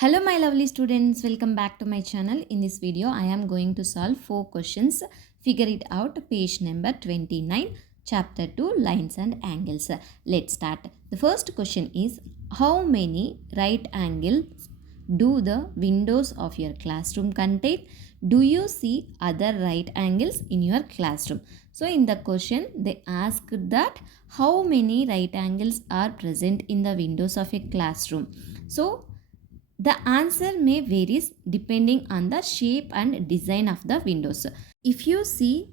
Hello my lovely students, welcome back to my channel. In this video I am going to solve 4 questions. Figure it out, page number 29, chapter 2, lines and angles. Let's start. The first question is, how many right angles do the windows of your classroom contain? Do you see other right angles in your classroom? So in the question they asked that how many right angles are present in the windows of a classroom. So the answer may varies depending on the shape and design of the windows. If you see,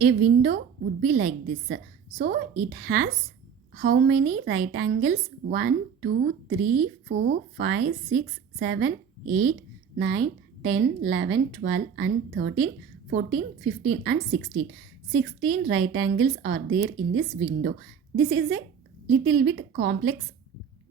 a window would be like this. So it has how many right angles? 1, 2, 3, 4, 5, 6, 7, 8, 9, 10, 11, 12 and 13, 14, 15 and 16. 16 right angles are there in this window. This is a little bit complex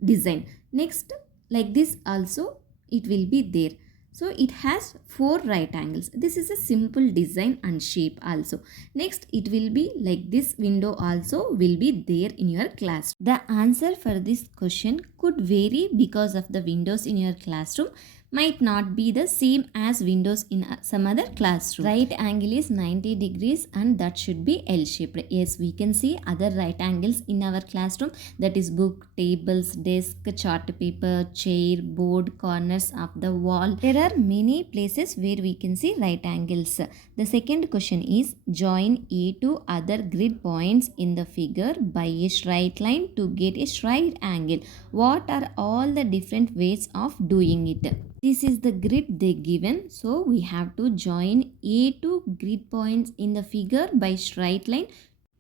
design. Next, like this also it will be there. So it has 4 right angles. This is a simple design and shape also. Next, it will be like this window also will be there in your class. The answer for this question could vary because of the windows in your classroom might not be the same as windows in some other classroom. Right angle is 90 degrees and that should be L-shaped. Yes, we can see other right angles in our classroom, that is book, tables, desk, chart paper, chair, board, corners of the wall. There are many places where we can see right angles. The second question is, join A to other grid points in the figure by a straight line to get a straight angle. What are all the different ways of doing it? This is the grid they given, so we have to join A to grid points in the figure by straight line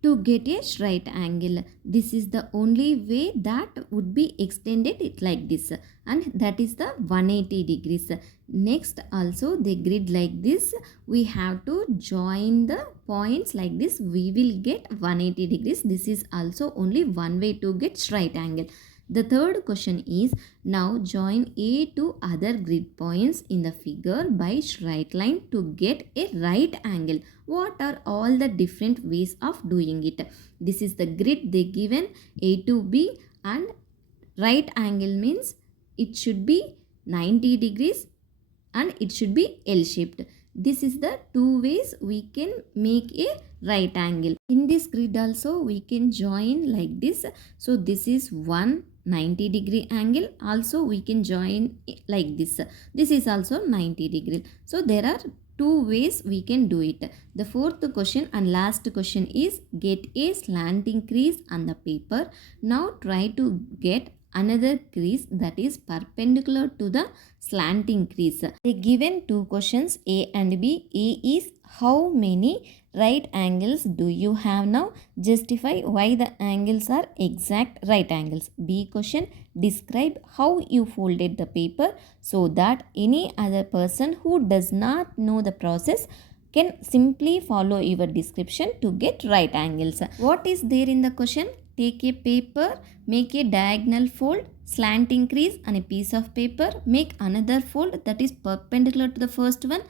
to get a straight angle. This is the only way that would be extended it like this, and that is the 180 degrees. Next also they grid like this, we have to join the points like this, we will get 180 degrees. This is also only one way to get straight angle. The third question is, now join A to other grid points in the figure by straight line to get a right angle. What are all the different ways of doing it? This is the grid they given, A to B, and right angle means it should be 90 degrees and it should be L-shaped. This is the two ways we can make a right angle. In this grid also we can join like this. So this is one 90 degree angle. Also we can join like this. This is also 90 degree. So there are two ways we can do it. The fourth question and last question is, get a slanting crease on the paper. Now try to get another crease that is perpendicular to the slanting crease. They given two questions, A and B. A is, how many right angles do you have? Now justify why the angles are exact right angles. B question, describe how you folded the paper so that any other person who does not know the process can simply follow your description to get right angles. What is there in the question? Take a paper, make a diagonal fold, slanting crease on a piece of paper, make another fold that is perpendicular to the first one,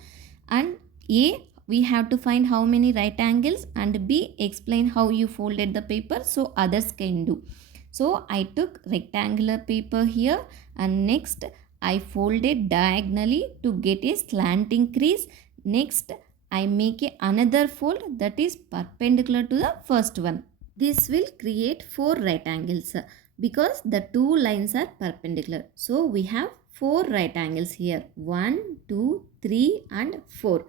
and A, we have to find how many right angles, and B, explain how you folded the paper so others can do. So I took rectangular paper here, and next I folded diagonally to get a slanting crease. Next I make another fold that is perpendicular to the first one. This will create 4 right angles because the two lines are perpendicular. So we have 4 right angles here. 1, 2, 3 and 4.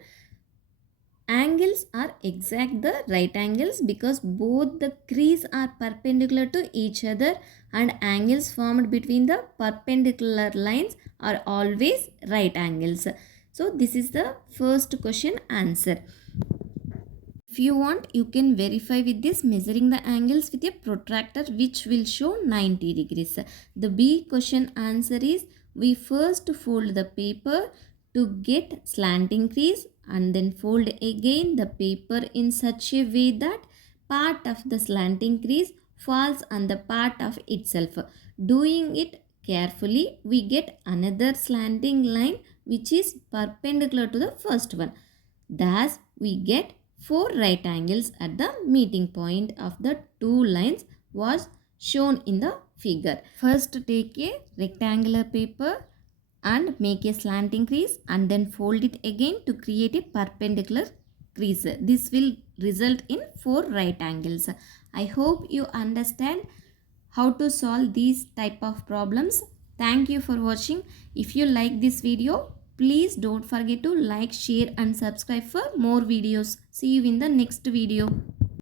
Angles are exact the right angles because both the crease are perpendicular to each other, and angles formed between the perpendicular lines are always right angles. So this is the first question answer. If you want, you can verify with this measuring the angles with a protractor which will show 90 degrees. The B question answer is, we first fold the paper to get slanting crease and then fold again the paper in such a way that part of the slanting crease falls on the part of itself. Doing it carefully, we get another slanting line which is perpendicular to the first one. Thus, we get 4 right angles at the meeting point of the two lines was shown in the figure. First take a rectangular paper, and make a slanting crease and then fold it again to create a perpendicular crease. This will result in 4 right angles. I hope you understand how to solve these type of problems. Thank you for watching. If you like this video, please don't forget to like, share and subscribe for more videos. See you in the next video.